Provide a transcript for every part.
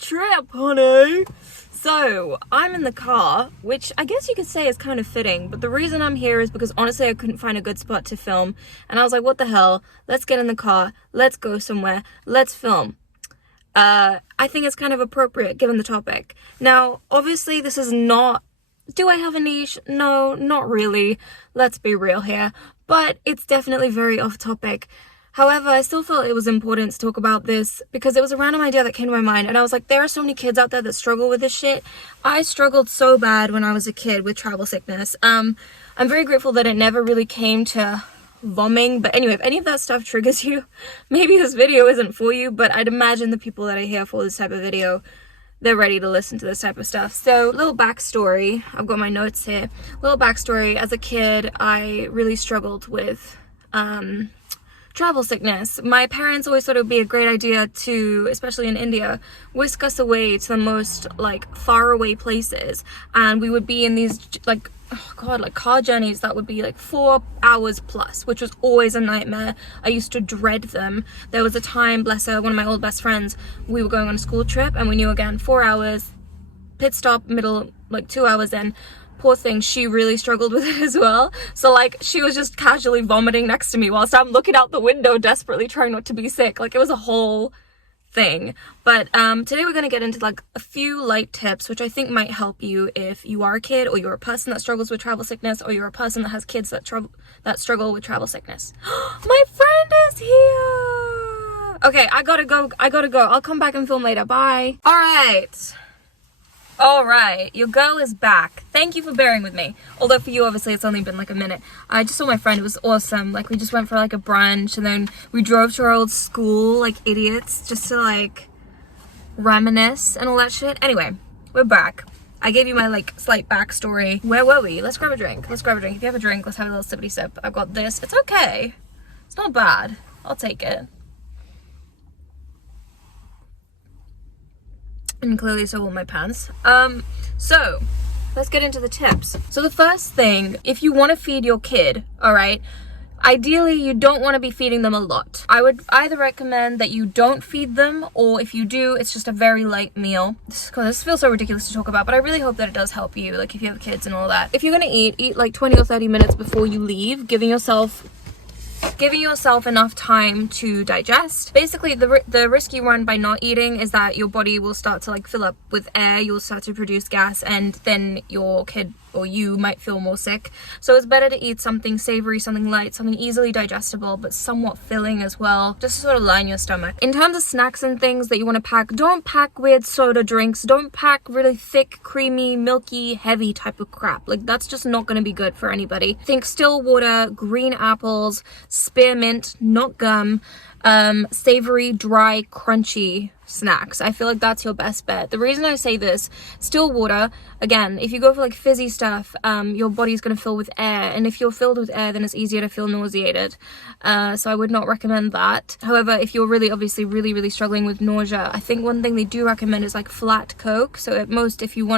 trip, honey. So I'm in the car, which I guess you could say is kind of fitting, but the reason I'm here is because honestly I couldn't find a good spot to film, and I was like, what the hell, let's get in the car, let's go somewhere, let's film. I think it's kind of appropriate given the topic. Now obviously this is not, do I have a niche? No, not really, let's be real here, but it's definitely very off topic. However, I still felt it was important to talk about this because it was a random idea that came to my mind, and I was like, there are so many kids out there that struggle with this shit. I struggled so bad when I was a kid with travel sickness. I'm very grateful that it never really came to vomiting, but anyway, if any of that stuff triggers you, maybe this video isn't for you, but I'd imagine the people that are here for this type of video, they're ready to listen to this type of stuff. So, little backstory, I've got my notes here. Little backstory, as a kid, I really struggled with, travel sickness. My parents always thought it would be a great idea to, especially in India, whisk us away to the most like far away places, and we would be in these like, oh god, like car journeys that would be like 4 hours plus, which was always a nightmare. I used to dread them. There was a time, bless her, one of my old best friends, we were going on a school trip and we knew again 4 hours, pit stop, middle, like 2 hours in. Poor thing, she really struggled with it as well. So like she was just casually vomiting next to me whilst I'm looking out the window desperately trying not to be sick. Like it was a whole thing. But today we're going to get into like a few light tips which I think might help you if you are a kid, or you're a person that struggles with travel sickness, or you're a person that has kids that struggle with travel sickness. My friend is here. Okay, I gotta go. I'll come back and film later. Bye. Alright, your girl is back. Thank you for bearing with me. Although for you, obviously, it's only been like a minute. I just saw my friend, it was awesome. Like, we just went for like a brunch, and then we drove to our old school, like idiots, just to like reminisce and all that shit. Anyway, we're back. I gave you my like slight backstory. Where were we? Let's grab a drink. If you have a drink, let's have a little sippity sip. I've got this. It's okay. It's not bad. I'll take it. And clearly so will my pants. So let's get into the tips. So the first thing, if you want to feed your kid, all right, ideally you don't want to be feeding them a lot. I would either recommend that you don't feed them, or if you do, it's just a very light meal. This feels so ridiculous to talk about, but I really hope that it does help you, like if you have kids and all that. If you're gonna eat like 20 or 30 minutes before you leave, giving yourself enough time to digest. Basically, the risk you run by not eating is that your body will start to like fill up with air, you'll start to produce gas, and then your kid or you might feel more sick. So it's better to eat something savory, something light, something easily digestible, but somewhat filling as well, just to sort of line your stomach. In terms of snacks and things that you want to pack, don't pack weird soda drinks, don't pack really thick, creamy, milky, heavy type of crap. Like, that's just not going to be good for anybody. Think still water, green apples, spearmint, not gum, savory, dry, crunchy snacks. I feel like that's your best bet. The reason I say this, still water, again, if you go for like fizzy stuff, your body's going to fill with air, and if you're filled with air, then it's easier to feel nauseated. So I would not recommend that. However, if you're really obviously really struggling with nausea, I think one thing they do recommend is like flat Coke. So at most, if you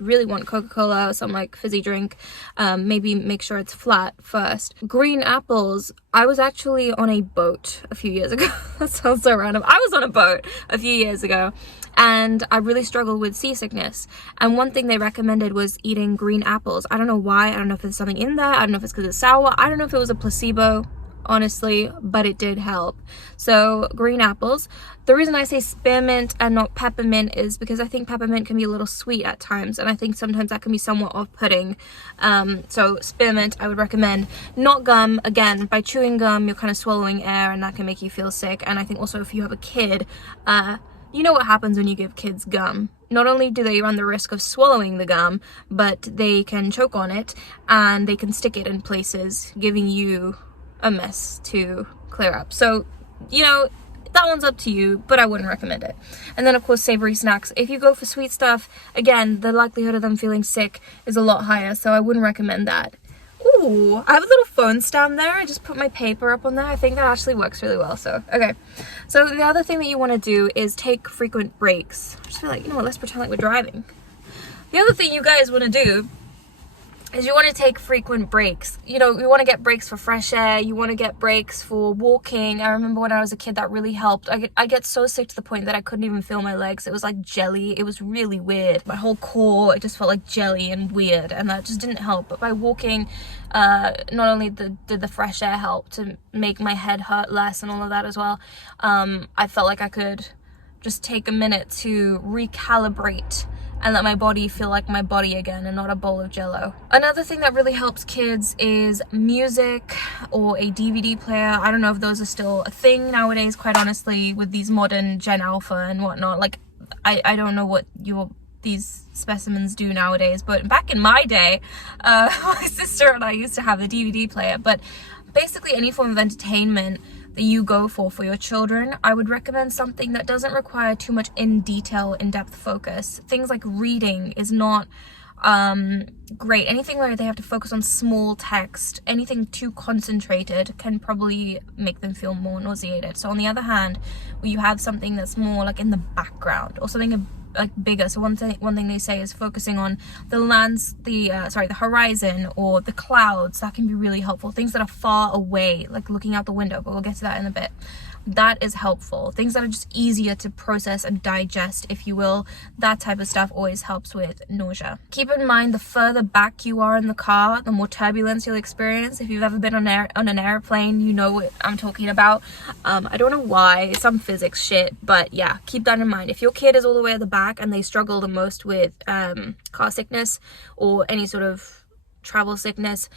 really want Coca-Cola or some like fizzy drink, maybe make sure it's flat first. Green apples. I was actually on a boat a few years ago. That sounds so random. I was on a boat a few years ago, and I really struggled with seasickness, and one thing they recommended was eating green apples. I don't know why. I don't know if there's something in there. I don't know if it's because it's sour. I don't know if it was a placebo, honestly, but it did help. So green apples. The reason I say spearmint and not peppermint is because I think peppermint can be a little sweet at times, and I think sometimes that can be somewhat off-putting. So spearmint I would recommend. Not gum. Again, by chewing gum you're kind of swallowing air, and that can make you feel sick. And I think also if you have a kid, you know what happens when you give kids gum. Not only do they run the risk of swallowing the gum, but they can choke on it, and they can stick it in places, giving you a mess to clear up. So, you know, that one's up to you, but I wouldn't recommend it. And then of course savory snacks. If you go for sweet stuff, again, the likelihood of them feeling sick is a lot higher, so I wouldn't recommend that. Ooh, I have a little phone stand there. I just put my paper up on there. I think that actually works really well. So, okay. So the other thing that you want to do is take frequent breaks. I just feel like, you know what, let's pretend like we're driving. The other thing you guys want to do is you want to take frequent breaks. You know, you want to get breaks for fresh air, you want to get breaks for walking. I remember when I was a kid, that really helped. I get so sick to the point that I couldn't even feel my legs. It was like jelly. It was really weird. My whole core, it just felt like jelly and weird, and that just didn't help. But by walking, not only did the fresh air help to make my head hurt less and all of that as well, I felt like I could just take a minute to recalibrate and let my body feel like my body again and not a bowl of jello. Another thing that really helps kids is music or a DVD player. I don't know if those are still a thing nowadays, quite honestly, with these modern Gen Alpha and whatnot. Like, I don't know what these specimens do nowadays, but back in my day, my sister and I used to have the DVD player. But basically any form of entertainment that you go for your children, I would recommend something that doesn't require too much in-depth focus. Things like reading is not great. Anything where they have to focus on small text, anything too concentrated can probably make them feel more nauseated. So on the other hand, where you have something that's more like in the background or something like bigger. So one thing they say is focusing on the horizon or the clouds. That can be really helpful. Things that are far away, like looking out the window, but we'll get to that in a bit. That is helpful. Things that are just easier to process and digest, if you will. That type of stuff always helps with nausea. Keep in mind, the further back you are in the car, the more turbulence you'll experience. If you've ever been on an airplane, you know what I'm talking about. I don't know why, some physics shit, but yeah, keep that in mind. If your kid is all the way at the back and they struggle the most with car sickness or any sort of travel sickness,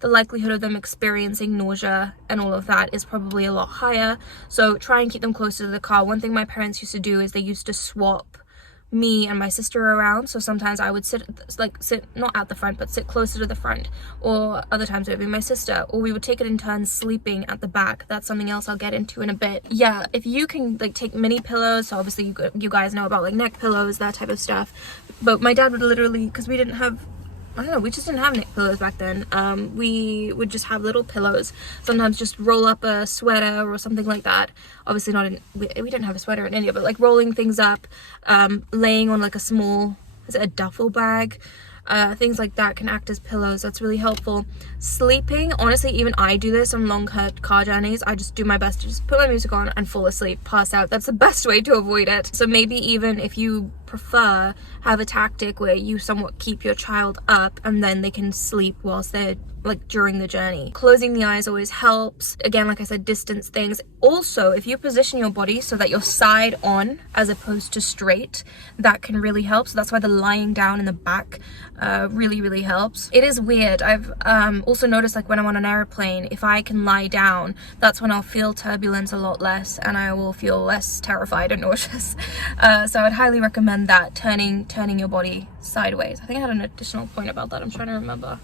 the likelihood of them experiencing nausea and all of that is probably a lot higher. So try and keep them closer to the car. One thing my parents used to do is they used to swap me and my sister around. So sometimes I would sit not at the front, but sit closer to the front, or other times it would be my sister, or we would take it in turns sleeping at the back. That's something else I'll get into in a bit. Yeah, if you can like take mini pillows, so obviously you guys know about like neck pillows, that type of stuff, but my dad would literally, because we didn't have, I don't know, we just didn't have neck pillows back then. We would just have little pillows. Sometimes just roll up a sweater or something like that. Obviously not we didn't have a sweater in India, but like rolling things up, laying on like a small, is it a duffel bag? Things like that can act as pillows. That's really helpful. Sleeping, honestly, even I do this on long car journeys. I just do my best to just put my music on and fall asleep, pass out. That's the best way to avoid it. So maybe even if you prefer, have a tactic where you somewhat keep your child up and then they can sleep whilst they're like during the journey. Closing the eyes always helps. Again, like I said, distance things. Also, if you position your body so that you're side on as opposed to straight, that can really help. So that's why the lying down in the back really helps. It is weird. I've also noticed, like when I'm on an airplane, if I can lie down, that's when I'll feel turbulence a lot less and I will feel less terrified and nauseous. So I'd highly recommend that, turning your body sideways. I think I had an additional point about that. I'm trying to remember.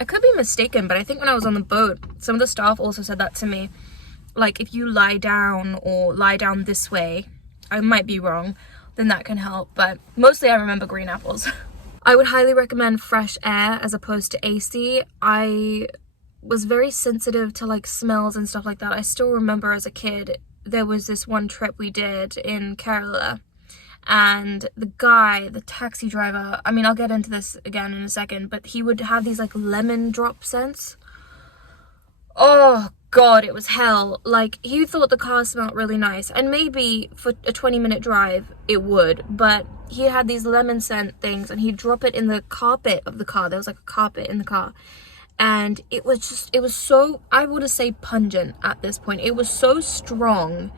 I could be mistaken, but I think when I was on the boat, some of the staff also said that to me. Like, if you lie down or lie down this way, I might be wrong, then that can help. But mostly I remember green apples. I would highly recommend fresh air as opposed to AC. I was very sensitive to like smells and stuff like that. I still remember as a kid, there was this one trip we did in Kerala. And the taxi driver, I mean, I'll get into this again in a second, but he would have these like lemon drop scents. Oh God, it was hell. Like, he thought the car smelled really nice, and maybe for a 20-minute drive it would, but he had these lemon scent things and he'd drop it in the carpet of the car. There was like a carpet in the car, and it was so, I would say pungent at this point. It was so strong.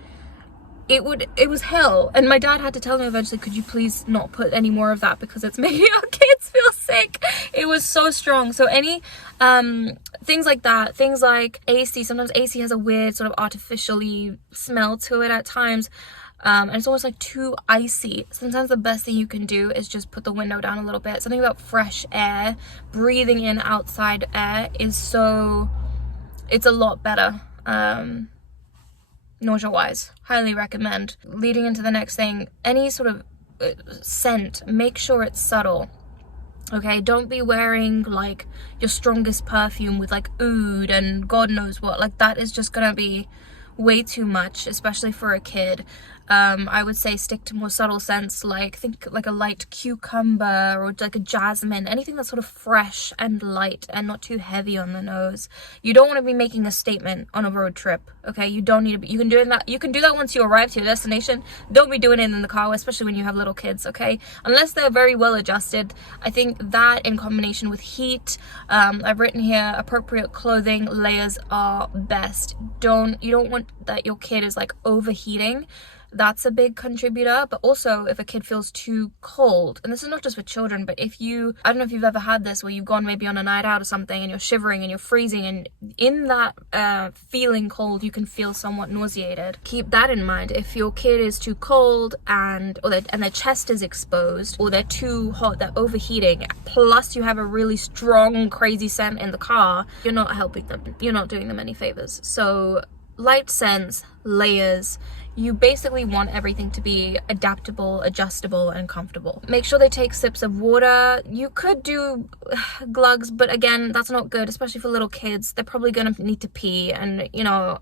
It was hell. And my dad had to tell me eventually, could you please not put any more of that because it's making our kids feel sick. It was so strong. So any things like that, things like AC, sometimes AC has a weird sort of artificially smell to it at times, and it's almost like too icy. Sometimes the best thing you can do is just put the window down a little bit. Something about fresh air, breathing in outside air is it's a lot better. Nausea wise, highly recommend. Leading into the next thing, any sort of scent, make sure it's subtle. Okay, don't be wearing like your strongest perfume with like oud and God knows what. Like, that is just gonna be way too much, especially for a kid. I would say stick to more subtle scents, like think like a light cucumber or like a jasmine, anything that's sort of fresh and light and not too heavy on the nose. You don't want to be making a statement on a road trip, okay? You don't need to be, you can do that once you arrive to your destination. Don't be doing it in the car, especially when you have little kids, okay? Unless they're very well adjusted. I think that in combination with heat, I've written here, appropriate clothing, layers are best. You don't want that your kid is like overheating. That's a big contributor. But also if a kid feels too cold, and this is not just for children, but if you, I don't know if you've ever had this where you've gone maybe on a night out or something and you're shivering and you're freezing, and in that feeling cold you can feel somewhat nauseated. Keep that in mind. If your kid is too cold and their chest is exposed, or they're too hot, they're overheating, plus you have a really strong crazy scent in the car, you're not helping them, you're not doing them any favors. So light scents, layers. You basically want everything to be adaptable, adjustable, and comfortable. Make sure they take sips of water. You could do glugs, but again, that's not good, especially for little kids. They're probably gonna need to pee, and you know,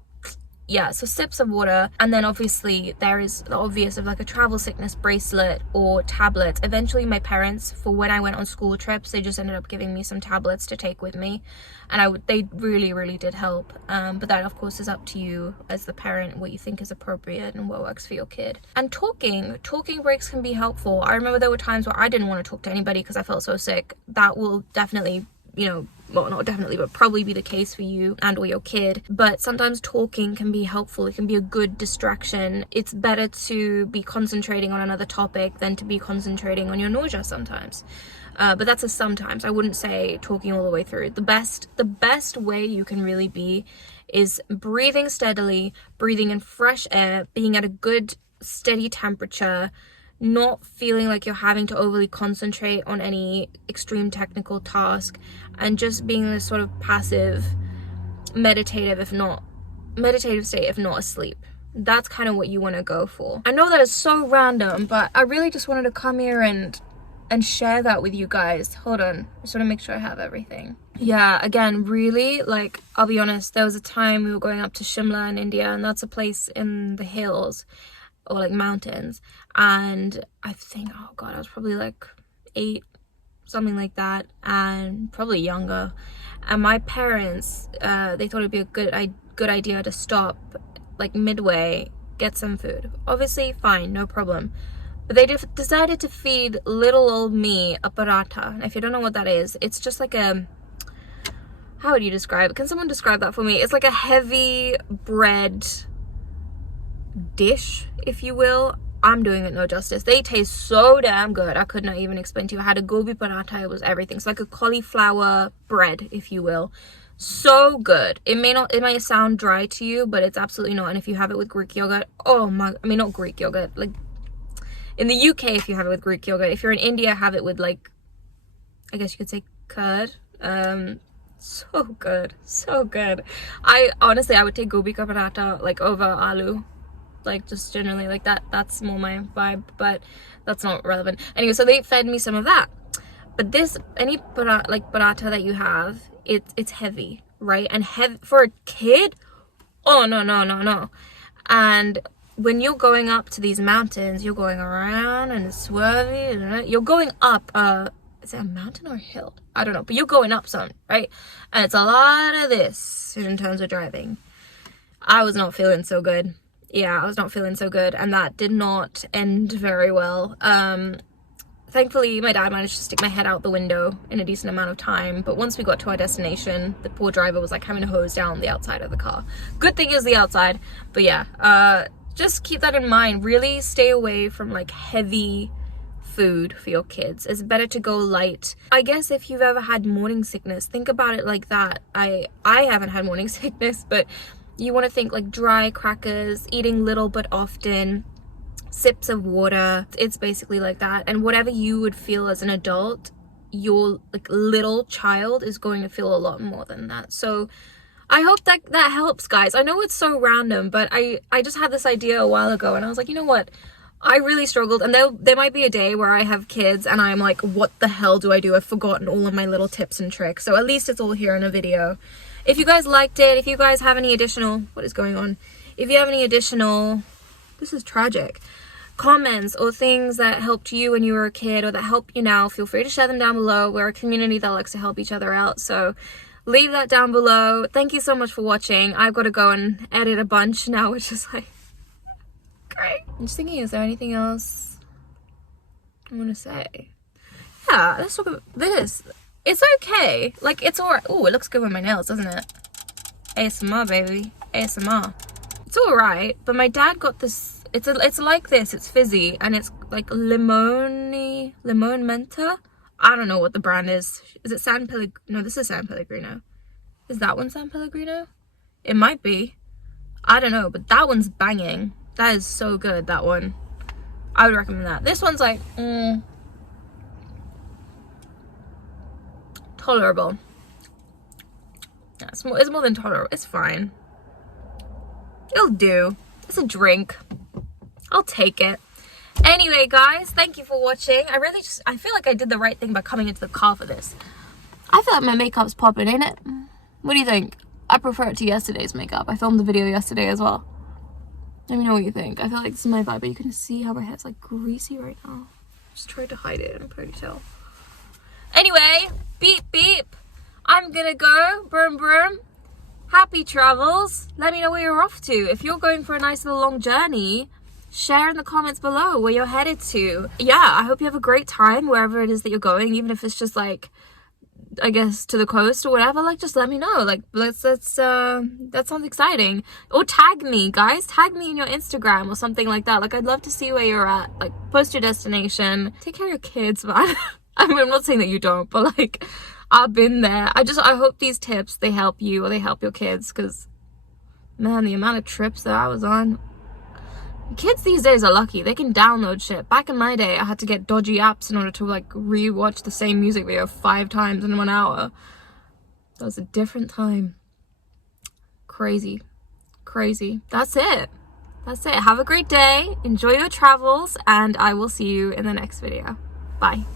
yeah, so sips of water. And then obviously there is the obvious of like a travel sickness bracelet or tablets. Eventually my parents, for when I went on school trips, they just ended up giving me some tablets to take with me, and they really did help. But that of course is up to you as the parent, what you think is appropriate and what works for your kid. And talking breaks can be helpful. I remember there were times where I didn't want to talk to anybody because I felt so sick. That will definitely, you know, well, not definitely, but probably be the case for you and or your kid. But sometimes talking can be helpful. It can be a good distraction. It's better to be concentrating on another topic than to be concentrating on your nausea sometimes. But that's a sometimes. I wouldn't say talking all the way through. The best way you can really be is breathing steadily, breathing in fresh air, being at a good steady temperature, not feeling like you're having to overly concentrate on any extreme technical task, and just being in this sort of passive meditative state, if not asleep. That's kind of what you want to go for. I know that is so random, but I really just wanted to come here and share that with you guys. Hold on, I just want to make sure I have everything. Yeah, again, really, like, I'll be honest, there was a time we were going up to Shimla in India, and that's a place in the hills, or like mountains, and I think, oh god, I was probably like 8, something like that, and probably younger, and my parents, they thought it'd be a good idea to stop like midway, get some food. Obviously fine, no problem, but they decided to feed little old me a paratha. And if you don't know what that is, it's just like a, how would you describe it? Can someone describe that for me? It's like a heavy bread dish, if you will. I'm doing it no justice. They taste so damn good. I could not even explain to you. I had a gobi paratha. It was everything. It's like a cauliflower bread, if you will. So good. It might sound dry to you, but it's absolutely not. And if you have it with Greek yogurt, oh my, I mean, not Greek yogurt, like in the UK, if you have it with Greek yogurt, if you're in India, have it with, like, I guess you could say curd. So good, so good. I would take gobi ka paratha like over aloo, like just generally like that. That's more my vibe, but that's not relevant. Anyway, so they fed me some of that. But this, any paratha that you have, it's heavy, right? And heavy for a kid, oh no. And when you're going up to these mountains, you're going around and it's swervy, you're going up is it a mountain or a hill? I don't know, but you're going up some, right? And it's a lot of this in terms of driving. I was not feeling so good. Yeah, I was not feeling so good, and that did not end very well. Thankfully, my dad managed to stick my head out the window in a decent amount of time, but once we got to our destination, the poor driver was like having to hose down the outside of the car. Good thing is the outside, but yeah, just keep that in mind. Really stay away from like heavy food for your kids. It's better to go light. I guess if you've ever had morning sickness, think about it like that. I haven't had morning sickness, but you want to think like dry crackers, eating little but often, sips of water. It's basically like that. And whatever you would feel as an adult, your like little child is going to feel a lot more than that. So I hope that helps, guys. I know it's so random, but I just had this idea a while ago, and I was like, you know what, I really struggled, and there might be a day where I have kids and I'm like, what the hell do I do? I've forgotten all of my little tips and tricks. So at least it's all here in a video. If you guys liked it, if you guys have any additional, what is going on? If you have any additional, this is tragic, comments or things that helped you when you were a kid or that help you now, feel free to share them down below. We're a community that likes to help each other out, so leave that down below. Thank you so much for watching. I've got to go and edit a bunch now, which is like great. I'm just thinking, is there anything else I want to say? Yeah, let's talk about this. It's okay, like it's alright. Oh, it looks good with my nails, doesn't it? ASMR, baby, ASMR. It's alright, but my dad got this. It's like this. It's fizzy and it's like limon menta. I don't know what the brand is. Is it San Pellegrino? No, this is San Pellegrino. Is that one San Pellegrino? It might be. I don't know, but that one's banging. That is so good, that one. I would recommend that. This one's like, tolerable. Yeah, it's more than tolerable. It's fine. It'll do. It's a drink. I'll take it. Anyway, guys, thank you for watching. I feel like I did the right thing by coming into the car for this. I feel like my makeup's popping, ain't it? What do you think? I prefer it to yesterday's makeup. I filmed the video yesterday as well. Let me know what you think. I feel like this is my vibe, but you can see how my hair's like greasy right now. Just tried to hide it in a ponytail. Anyway, beep beep. I'm gonna go. Broom broom. Happy travels. Let me know where you're off to. If you're going for a nice little long journey, share in the comments below where you're headed to. Yeah, I hope you have a great time wherever it is that you're going, even if it's just like, I guess, to the coast or whatever. Like, just let me know. Like, that sounds exciting. Or tag me, guys. Tag me in your Instagram or something like that. Like, I'd love to see where you're at. Like, post your destination. Take care of your kids, man. I mean, I'm not saying that you don't, but like, I've been there. I hope these tips, they help you or they help your kids, because man, the amount of trips that I was on. Kids these days are lucky. They can download shit. Back in my day, I had to get dodgy apps in order to like re-watch the same music video 5 times in 1 hour. That was a different time. Crazy. Crazy. That's it. That's it. Have a great day. Enjoy your travels, and I will see you in the next video. Bye.